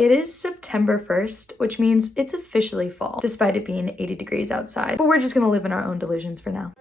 It is September 1st, which means it's officially fall, despite it being 80 degrees outside. But we're just gonna live in our own delusions for now.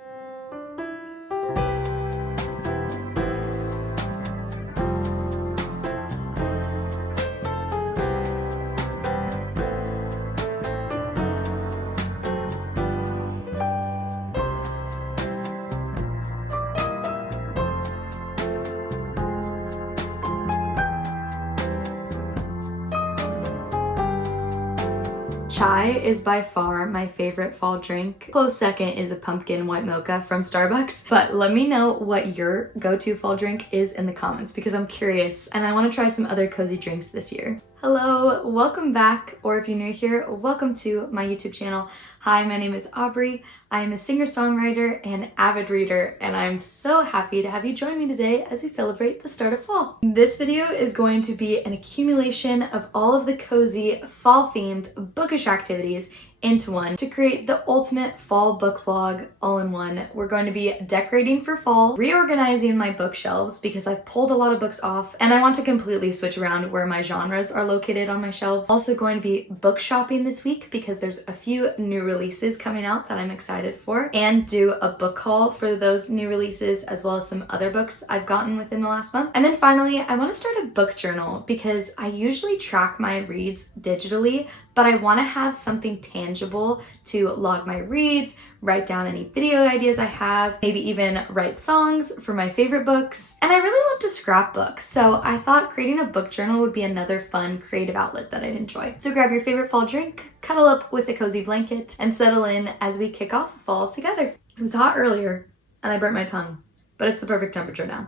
Chai is by far my favorite fall drink. Close second is a pumpkin white mocha from Starbucks. But let me know what your go-to fall drink is in the comments because I'm curious and I want to try some other cozy drinks this year. Hello, welcome back, or if you're new here, welcome to my YouTube channel. Hi, my name is Aubrey. I am a singer-songwriter and avid reader, and I'm so happy to have you join me today as we celebrate the start of fall. This video is going to be an accumulation of all of the cozy, fall-themed, bookish activities into one to create the ultimate fall book vlog all in one. We're going to be decorating for fall, reorganizing my bookshelves because I've pulled a lot of books off and I want to completely switch around where my genres are located on my shelves. Also going to be book shopping this week because there's a few new releases coming out that I'm excited for, and do a book haul for those new releases as well as some other books I've gotten within the last month. And then finally, I want to start a book journal because I usually track my reads digitally, but I want to have something tangible to log my reads, write down any video ideas I have, maybe even write songs for my favorite books. And I really love to scrapbook, so I thought creating a book journal would be another fun creative outlet that I'd enjoy. So grab your favorite fall drink, cuddle up with a cozy blanket, and settle in as we kick off fall together. It was hot earlier and I burnt my tongue, but it's the perfect temperature now.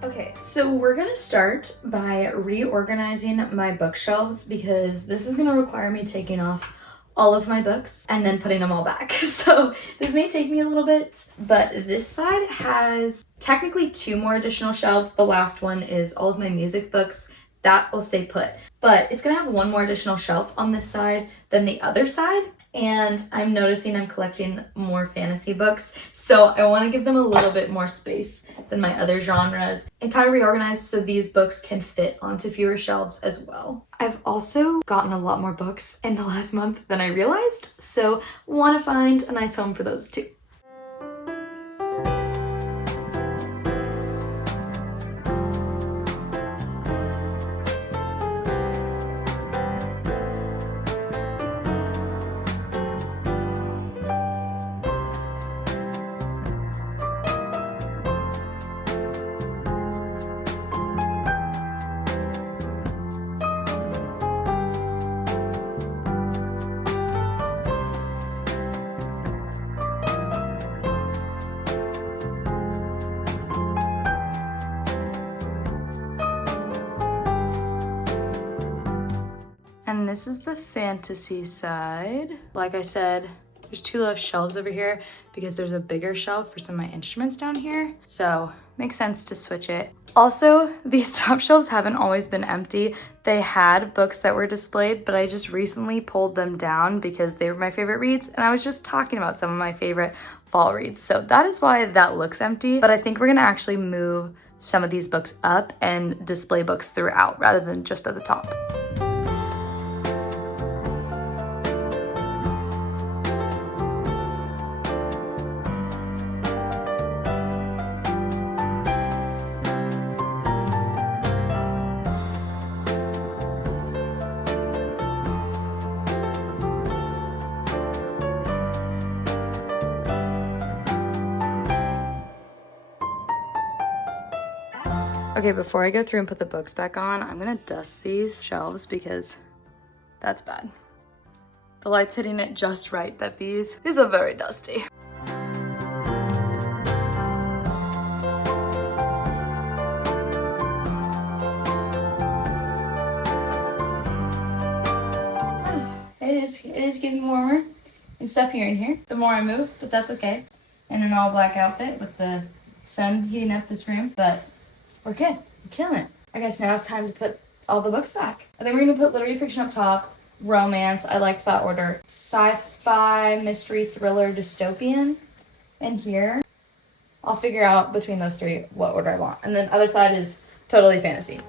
Okay, so we're gonna start by reorganizing my bookshelves because this is gonna require me taking off all of my books and then putting them all back. So this may take me a little bit, but this side has technically 2 more additional shelves. The last one is all of my music books. That will stay put, but it's gonna have 1 more additional shelf on this side than the other side. And I'm noticing I'm collecting more fantasy books, so I want to give them a little bit more space than my other genres and kind of reorganize so these books can fit onto fewer shelves as well. I've also gotten a lot more books in the last month than I realized, so want to find a nice home for those too. And this is the fantasy side. Like I said, there's 2 left shelves over here because there's a bigger shelf for some of my instruments down here. So makes sense to switch it. Also, these top shelves haven't always been empty. They had books that were displayed, but I just recently pulled them down because they were my favorite reads and I was just talking about some of my favorite fall reads. So that is why that looks empty, but I think we're gonna actually move some of these books up and display books throughout rather than just at the top. Okay, before I go through and put the books back on, I'm gonna dust these shelves because that's bad. The light's hitting it just right that these are very dusty. It is getting warmer and stuffier in here the more I move, but that's okay. In an all black outfit with the sun heating up this room, but we're good. We're killing it. I guess now it's time to put all the books back. I think we're gonna put literary fiction up top, romance, I liked that order, sci-fi, mystery, thriller, dystopian in here, I'll figure out between those three what order I want. And then other side is totally fantasy.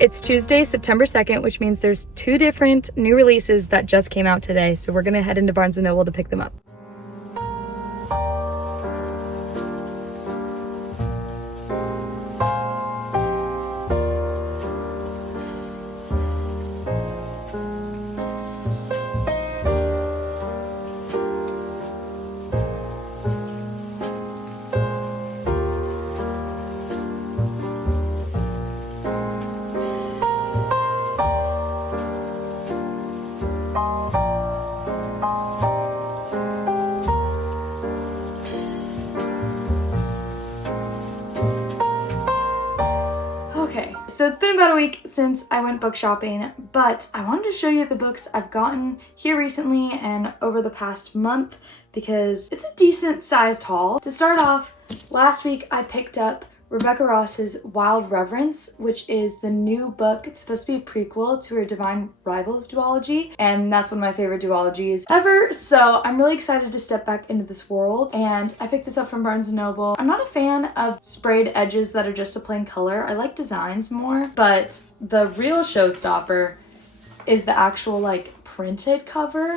It's Tuesday, September 2nd, which means there's 2 different new releases that just came out today. So we're gonna head into Barnes & Noble to pick them up. So it's been about a week since I went book shopping, but I wanted to show you the books I've gotten here recently and over the past month because it's a decent sized haul. To start off, last week I picked up Rebecca Ross's Wild Reverence, which is the new book. It's supposed to be a prequel to her Divine Rivals duology, and that's one of my favorite duologies ever, so I'm really excited to step back into this world, and I picked this up from Barnes & Noble. I'm not a fan of sprayed edges that are just a plain color. I like designs more, but the real showstopper is the actual like printed cover,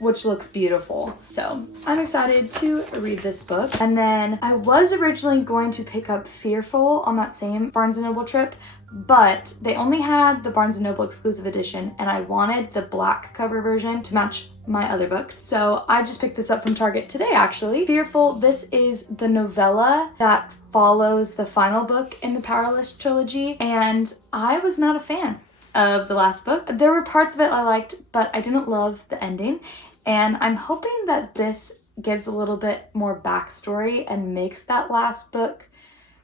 which looks beautiful. So I'm excited to read this book. And then I was originally going to pick up Fearful on that same Barnes & Noble trip, but they only had the Barnes & Noble exclusive edition and I wanted the black cover version to match my other books. So I just picked this up from Target today actually. Fearful, this is the novella that follows the final book in the Powerless trilogy, and I was not a fan of the last book. There were parts of it I liked, but I didn't love the ending. And I'm hoping that this gives a little bit more backstory and makes that last book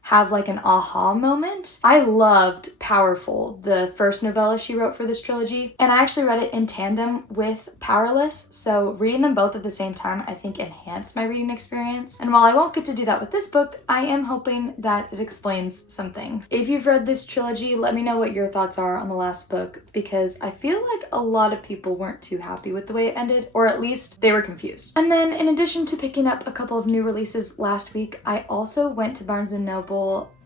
have like an aha moment. I loved Powerful, the first novella she wrote for this trilogy, and I actually read it in tandem with Powerless, so reading them both at the same time I think enhanced my reading experience. And while I won't get to do that with this book, I am hoping that it explains some things. If you've read this trilogy, let me know what your thoughts are on the last book, because I feel like a lot of people weren't too happy with the way it ended, or at least they were confused. And then in addition to picking up a couple of new releases last week, I also went to Barnes & Noble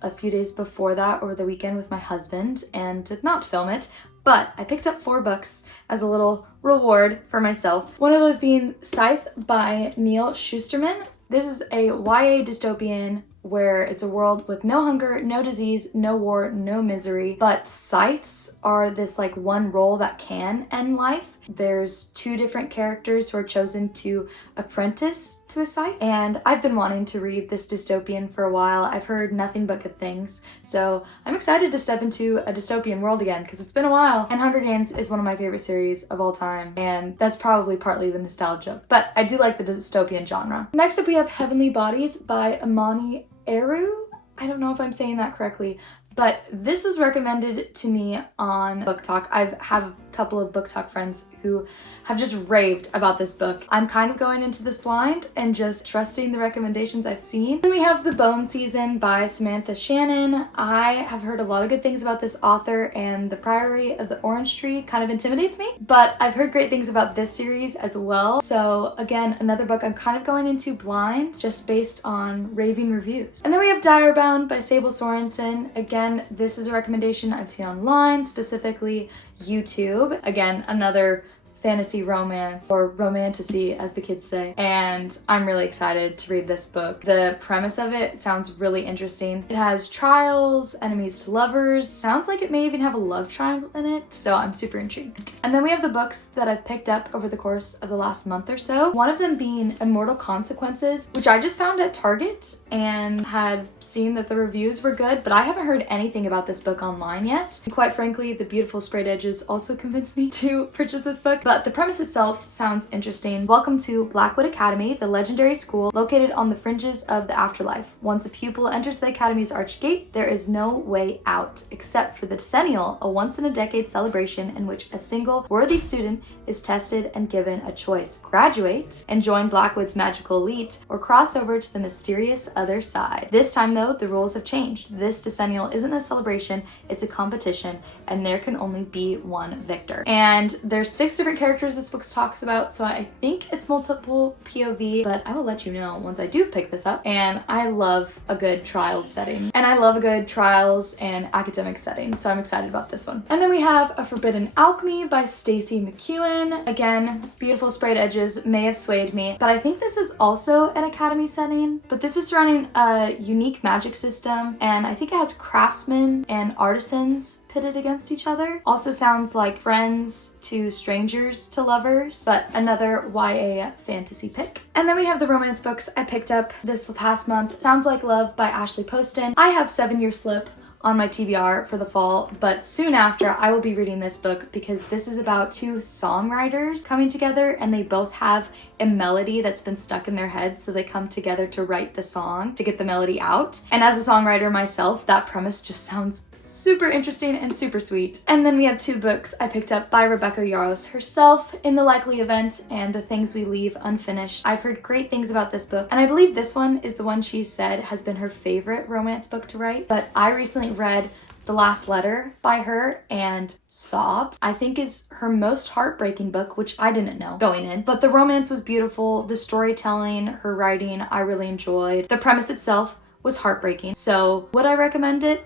a few days before that over the weekend with my husband and did not film it, but I picked up 4 books as a little reward for myself. One of those being Scythe by Neil Shusterman. This is a YA dystopian where it's a world with no hunger, no disease, no war, no misery, but scythes are this like one role that can end life. There's 2 different characters who are chosen to apprentice to a scythe, and I've been wanting to read this dystopian for a while. I've heard nothing but good things, so I'm excited to step into a dystopian world again because it's been a while. And Hunger Games is one of my favorite series of all time, and that's probably partly the nostalgia, but I do like the dystopian genre. Next up we have Heavenly Bodies by Amani Eru. I don't know if I'm saying that correctly, but this was recommended to me on Book Talk. I have a couple of Book Talk friends who have just raved about this book. I'm kind of going into this blind and just trusting the recommendations I've seen. Then we have The Bone Season by Samantha Shannon. I have heard a lot of good things about this author, and The Priory of the Orange Tree kind of intimidates me, but I've heard great things about this series as well. So again, another book I'm kind of going into blind just based on raving reviews. And then we have Direbound by Sable Sorensen. Again, this is a recommendation I've seen online, specifically YouTube. Again, another fantasy romance, or romantasy as the kids say, and I'm really excited to read this book. The premise of it sounds really interesting. It has trials, enemies to lovers, sounds like it may even have a love triangle in it, so I'm super intrigued. And then we have the books that I've picked up over the course of the last month or so, one of them being Immortal Consequences, which I just found at Target and had seen that the reviews were good, but I haven't heard anything about this book online yet. And quite frankly, the beautiful sprayed edges also convinced me to purchase this book. But the premise itself sounds interesting. Welcome to Blackwood Academy, the legendary school located on the fringes of the afterlife. Once a pupil enters the academy's arch gate, there is no way out, except for the decennial, a once-in-a-decade celebration in which a single worthy student is tested and given a choice: graduate and join Blackwood's magical elite, or cross over to the mysterious other side. This time though, the rules have changed. This decennial isn't a celebration, it's a competition, and there can only be one victor. And there's 6 different characters this book talks about, so I think it's multiple POV, but I will let you know once I do pick this up. And I love a good trials setting, and I love a good trials and academic setting, so I'm excited about this one. And then we have A Forbidden Alchemy by Stacey McEwen. Again, beautiful sprayed edges may have swayed me, but I think this is also an academy setting, but this is surrounding a unique magic system, and I think it has craftsmen and artisans pitted against each other. Also sounds like friends to strangers to lovers, but another YA fantasy pick. And then we have the romance books I picked up this past month. Sounds Like Love by Ashley Poston. I have 7 Year Slip on my TBR for the fall, but soon after I will be reading this book because this is about 2 songwriters coming together, and they both have a melody that's been stuck in their head, so they come together to write the song to get the melody out. And as a songwriter myself, that premise just sounds super interesting and super sweet. And then we have 2 books I picked up by Rebecca Yarros herself, In the Likely Event and The Things We Leave Unfinished. I've heard great things about this book, and I believe this one is the one she said has been her favorite romance book to write, but I recently read The Last Letter by her and sobbed. I think is her most heartbreaking book, which I didn't know going in, but the romance was beautiful, the storytelling, her writing, I really enjoyed. The premise itself was heartbreaking, so would I recommend it?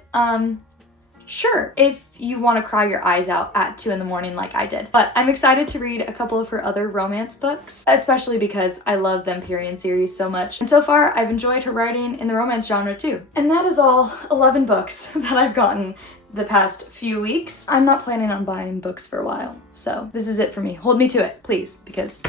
Sure, if you want to cry your eyes out at 2 in the morning like I did. But I'm excited to read a couple of her other romance books, especially because I love the Empyrean series so much. And so far, I've enjoyed her writing in the romance genre too. And that is all 11 books that I've gotten the past few weeks. I'm not planning on buying books for a while, so this is it for me. Hold me to it, please, because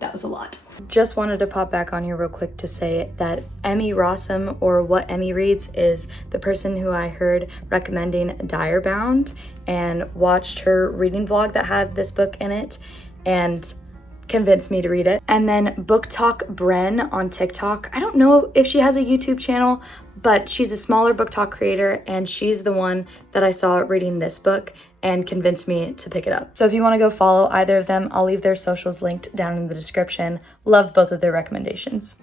that was a lot. Just wanted to pop back on here real quick to say that Emmy Rossum, or What Emmy Reads, is the person who I heard recommending Direbound and watched her reading vlog that had this book in it and convinced me to read it. And then Book Talk Bren on TikTok. I don't know if she has a YouTube channel, but she's a smaller book talk creator, and she's the one that I saw reading this book and convinced me to pick it up. So if you want to go follow either of them, I'll leave their socials linked down in the description. Love both of their recommendations.